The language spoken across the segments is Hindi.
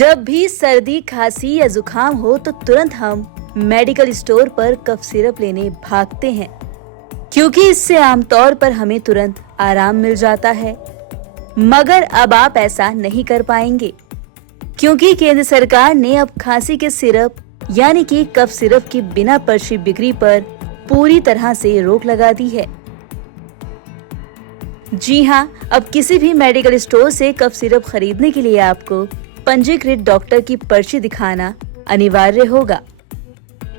जब भी सर्दी, खांसी या जुकाम हो तो तुरंत हम मेडिकल स्टोर पर कफ सिरप लेने भागते हैं, क्योंकि इससे आमतौर पर हमें तुरंत आराम मिल जाता है। मगर अब आप ऐसा नहीं कर पाएंगे, क्योंकि केंद्र सरकार ने अब खांसी के सिरप यानी कि कफ सिरप की बिना पर्ची बिक्री पर पूरी तरह से रोक लगा दी है। जी हाँ, अब किसी भी मेडिकल स्टोर से कफ सिरप खरीदने के लिए आपको पंजीकृत डॉक्टर की पर्ची दिखाना अनिवार्य होगा।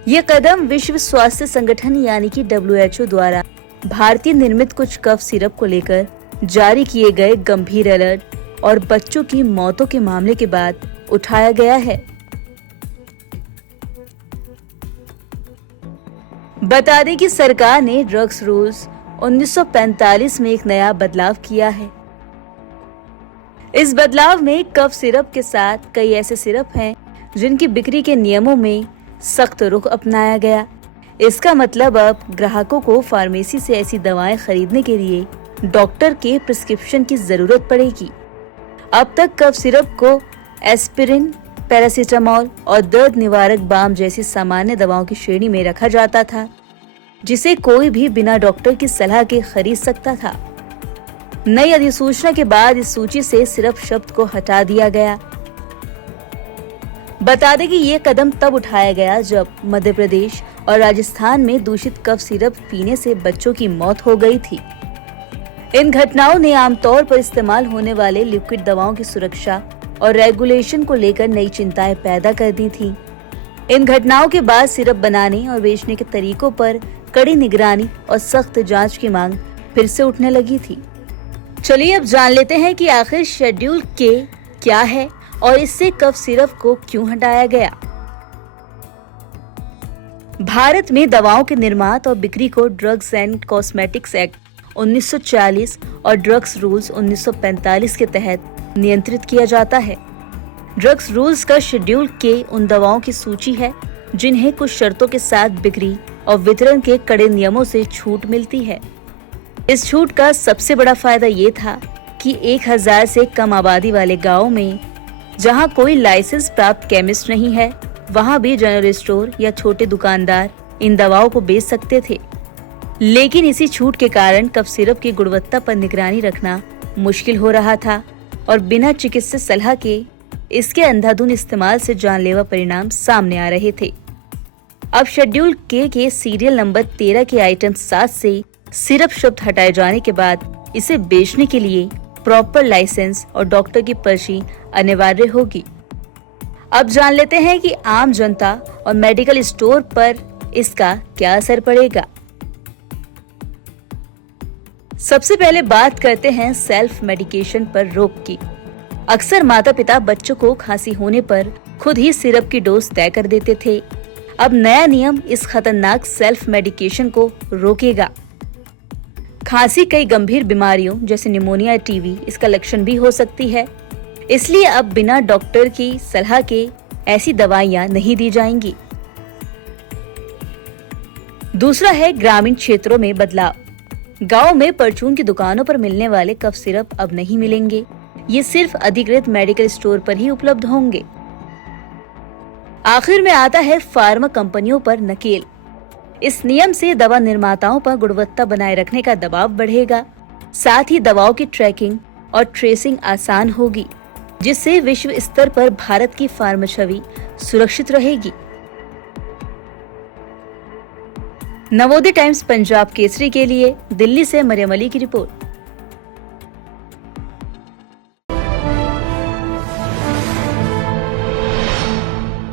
ये कदम विश्व स्वास्थ्य संगठन यानी कि WHO द्वारा भारतीय निर्मित कुछ कफ सिरप को लेकर जारी किए गए गंभीर अलर्ट और बच्चों की मौतों के मामले के बाद उठाया गया है। बता दें कि सरकार ने ड्रग्स रूल्स 1945 में एक नया बदलाव किया है। इस बदलाव में कफ सिरप के साथ कई ऐसे सिरप हैं जिनकी बिक्री के नियमों में सख्त रुख अपनाया गया। इसका मतलब अब ग्राहकों को फार्मेसी से ऐसी दवाएं खरीदने के लिए डॉक्टर के प्रिस्क्रिप्शन की जरूरत पड़ेगी। अब तक कफ सिरप को एस्पिरिन, पैरासीटामोल और दर्द निवारक बाम जैसी सामान्य दवाओं की श्रेणी में रखा जाता था, जिसे कोई भी बिना डॉक्टर की सलाह के खरीद सकता था। नई अधिसूचना के बाद इस सूची से सिरप शब्द को हटा दिया गया। बता दें कि ये कदम तब उठाया गया जब मध्य प्रदेश और राजस्थान में दूषित कफ सिरप पीने से बच्चों की मौत हो गई थी। इन घटनाओं ने आमतौर पर इस्तेमाल होने वाले लिक्विड दवाओं की सुरक्षा और रेगुलेशन को लेकर नई चिंताएं पैदा कर दी थी। इन घटनाओं के बाद सिरप बनाने और बेचने के तरीकों पर कड़ी निगरानी और सख्त जांच की मांग फिर से उठने लगी थी। चलिए अब जान लेते हैं कि आखिर शेड्यूल के क्या है और इससे कफ सिरप को क्यों हटाया गया। भारत में दवाओं के निर्माण और बिक्री को ड्रग्स एंड कॉस्मेटिक्स एक्ट 1940 और ड्रग्स रूल्स 1945 के तहत नियंत्रित किया जाता है। ड्रग्स रूल्स का शेड्यूल के उन दवाओं की सूची है जिन्हें कुछ शर्तों के साथ बिक्री और वितरण के कड़े नियमों से छूट मिलती है। इस छूट का सबसे बड़ा फायदा ये था कि 1000 से कम आबादी वाले गांवों में जहां कोई लाइसेंस प्राप्त केमिस्ट नहीं है, वहां भी जनरल स्टोर या छोटे दुकानदार इन दवाओं को बेच सकते थे। लेकिन इसी छूट के कारण कफ सिरप की गुणवत्ता पर निगरानी रखना मुश्किल हो रहा था और बिना चिकित्सक सलाह के इसके अंधाधुंध इस्तेमाल से जानलेवा परिणाम सामने आ रहे थे। अब शेड्यूल के सीरियल नंबर 13 के आइटम 7 से सिरप शब्द हटाए जाने के बाद इसे बेचने के लिए प्रॉपर लाइसेंस और डॉक्टर की पर्ची अनिवार्य होगी। अब जान लेते हैं कि आम जनता और मेडिकल स्टोर पर इसका क्या असर पड़ेगा। सबसे पहले बात करते हैं सेल्फ मेडिकेशन पर रोक की। अक्सर माता पिता बच्चों को खांसी होने पर खुद ही सिरप की डोज तय कर देते थे। अब नया नियम इस खतरनाक सेल्फ मेडिकेशन को रोकेगा। खांसी कई गंभीर बीमारियों जैसे निमोनिया, टीबी इसका लक्षण भी हो सकती है, इसलिए अब बिना डॉक्टर की सलाह के ऐसी दवाइयां नहीं दी जाएंगी। दूसरा है ग्रामीण क्षेत्रों में बदलाव। गांव में परचून की दुकानों पर मिलने वाले कफ सिरप अब नहीं मिलेंगे, ये सिर्फ अधिकृत मेडिकल स्टोर पर ही उपलब्ध होंगे। आखिर में आता है फार्मा कंपनियों पर नकेल। इस नियम से दवा निर्माताओं पर गुणवत्ता बनाए रखने का दबाव बढ़ेगा। साथ ही दवाओं की ट्रैकिंग और ट्रेसिंग आसान होगी, जिससे विश्व स्तर पर भारत की फार्मा छवि सुरक्षित रहेगी। नवोदय टाइम्स पंजाब केसरी के लिए दिल्ली से मरियम अली की रिपोर्ट।